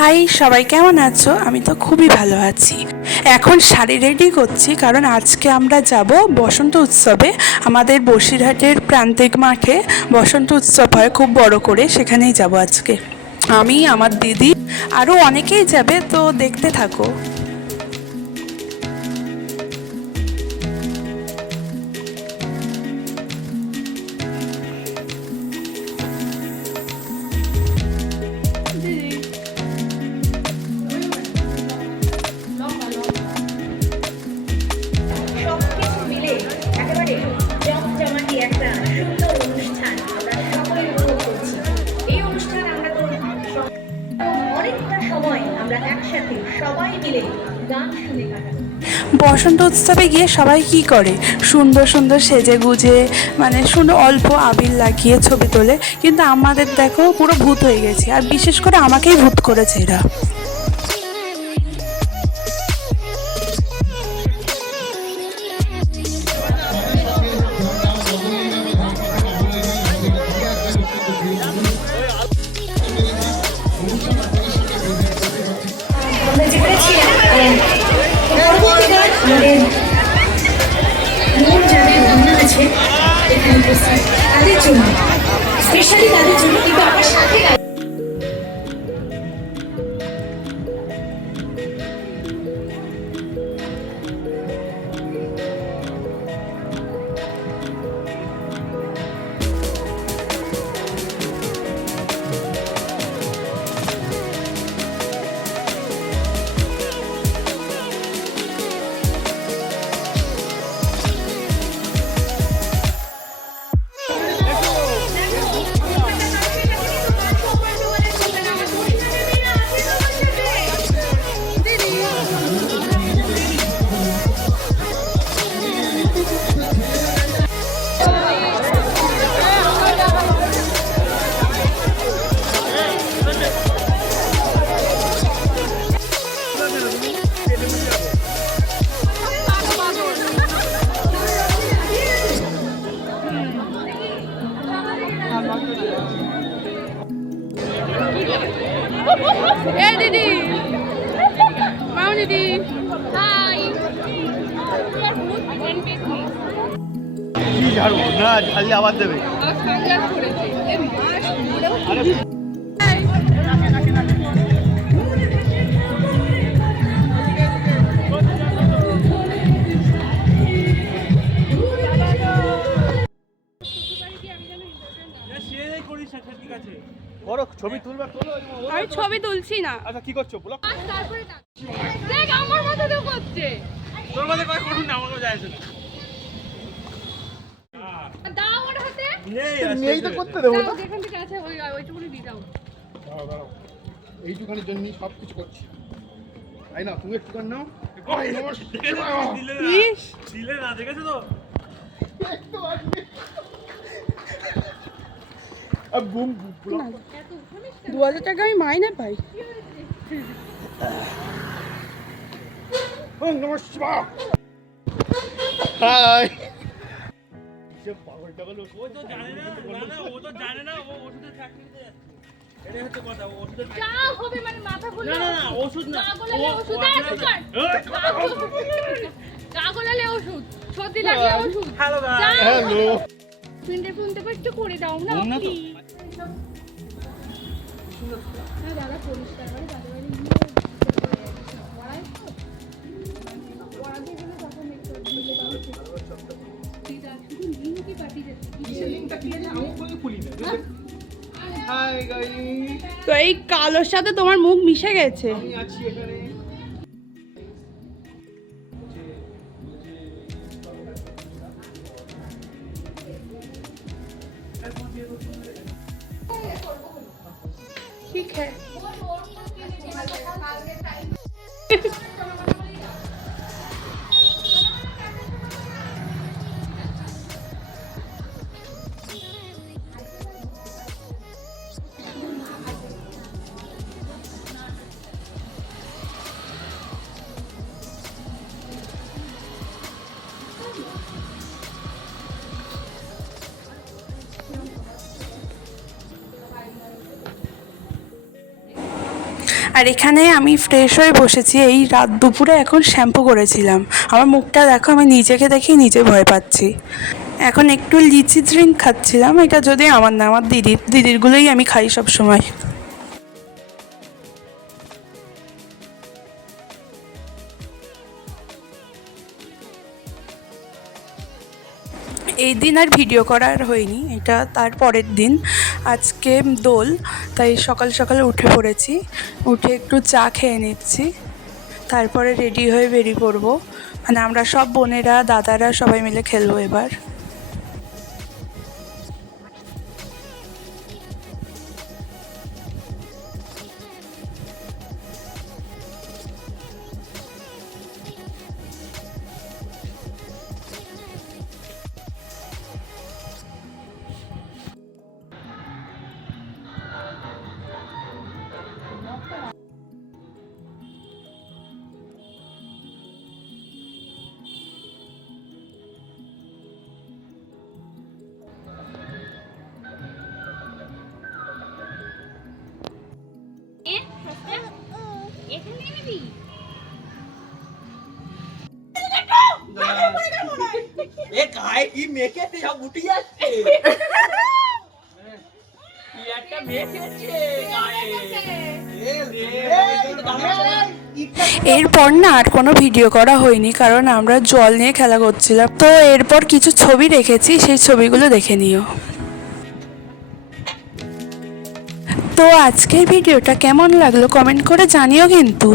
High, সবাই কেমন আছো? আমি তো খুবই ভালো আছি। এখন শাড়ি রেডি করছি, কারণ আজকে আমরা যাব বসন্ত উৎসবে। আমাদের বসিরহাটের প্রান্তিক মাঠে বসন্ত উৎসব হয় খুব বড় করে, সেখানেই যাব আজকে। আমি, আমার দিদি, আরও অনেকেই যাবে, তো দেখতে থাকো। সবকিছু মিলে একেবারে জমজমাটি একটা সুন্দর অনুষ্ঠান আমরা সকলে উপভোগ করছি। এই অনুষ্ঠান আমরা তো অনেকটা সময় আমরা একসাথে সবাই মিলে গান শুনে কাটাবো। বসন্ত উৎসবে গিয়ে সবাই কি করে, সুন্দর সুন্দর সেজে গুজে, মানে সুন্দর অল্প আবির লাগিয়ে ছবি তোলে, কিন্তু আমাদের দেখো পুরো ভূত হয়ে গেছে, আর বিশেষ করে আমাকেই ভূত করেছে এরা। আমরা যে করেছি পরবর্তী গান আমাদের যাদের বন্ধু আছে এখানে উপস্থিত তাদের জন্য, স্পেশালি তাদের জন্য, কিন্তু আমার সাথে ए दीदी माऊ दीदी हाय কি ঝাড়ু না ঝালি আবার দেবে সানগ্লাস পরেছে এ মাস আরে করো ছবি তুলবা তোলো আমি ছবি তুলছি না। আচ্ছা কি করছো ব্লগ তারপরে দেখ আমার মতো তো করছে তোর মধ্যে কয় করুন না আমাকে যায় না দাও ওর হাতে নেই তো করতে দেবো দাও যেখান থেকে আছে ওইটুকুনি দিয়ে দাও। দাঁড়াও এইটুখানির জন্যই সব কিছু করছি তাই না তুমি একটু নাও ইস দিলে না দেখেছো তো বুম 2000 টাকা আমি মাইনে পাই। নমস্কার হাই সে পাগল টাগল ও তো জানে না ও তো জানে না ও ওষুধের ফ্যাক্টরিতে যাচ্ছে এটা হচ্ছে কথা ও ওষুধের যা হবে মানে মাথা ঘুরে না ওষুধ না ওষুধ গাগলালে ওষুধ সর্দি লাগলে ওষুধ। হ্যালো গাইস হ্যালো প্রিন্টে ফোনতে একটু করে দাও না প্লিজ। না দাদা পরিষ্কার করে দাদা বাড়ি নিয়ে পড়াই তো পড়াতে গেলে তখন একটু দিলে দাও ঠিক আছে শুধু লিঙ্ক কি পাঠিয়ে দিচ্ছি লিংকটা কি আছে আমি বলে খুলি না হাই গাইস তো এই কালোর সাথে তোমার মুখ মিশে গেছে। আমি আছি এখানে ठीक है আর এখানে আমি ফ্রেশ হয়ে বসেছি, এই রাত দুপুরে এখন শ্যাম্পু করেছিলাম। আমার মুখটা দেখো, আমি নিজেকে দেখে নিজে ভয় পাচ্ছি। এখন একটু লিচি ড্রিঙ্ক খাচ্ছিলাম, এটা যদি আমার না, আমার দিদিরগুলোই আমি খাই সব সময়। এই দিন আর ভিডিও করা আর হয়নি, এটা তার পরের দিন। আজকে দোল, তাই সকাল সকালে উঠে পড়েছি, উঠে একটু চা খেয়ে নিচ্ছি, তারপরে রেডি হয়ে বেরিয়ে পড়বো। মানে আমরা সব বোনেরা দাদারা সবাই মিলে খেলবো এবার। এখানে নিবি এ গায়ে কি মেখেছে সব উঠে যাচ্ছে কি একটা মেখেছে এরপর না আর কোনো ভিডিও করা হয়নি, কারণ আমরা জল নিয়ে খেলা করছিলাম। তো এরপর কিছু ছবি রেখেছি, সেই ছবিগুলো দেখে নিও। তো আজকের ভিডিওটা কেমন লাগলো কমেন্ট করে জানিও কিন্তু।